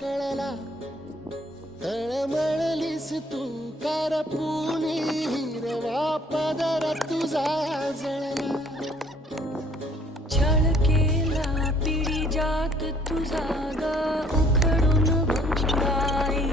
कळला तळमळलीस तू करपुनी हिरवा पदर तुझा जळला छळ केला पिढी जात तुझा ग उखडून भंगाई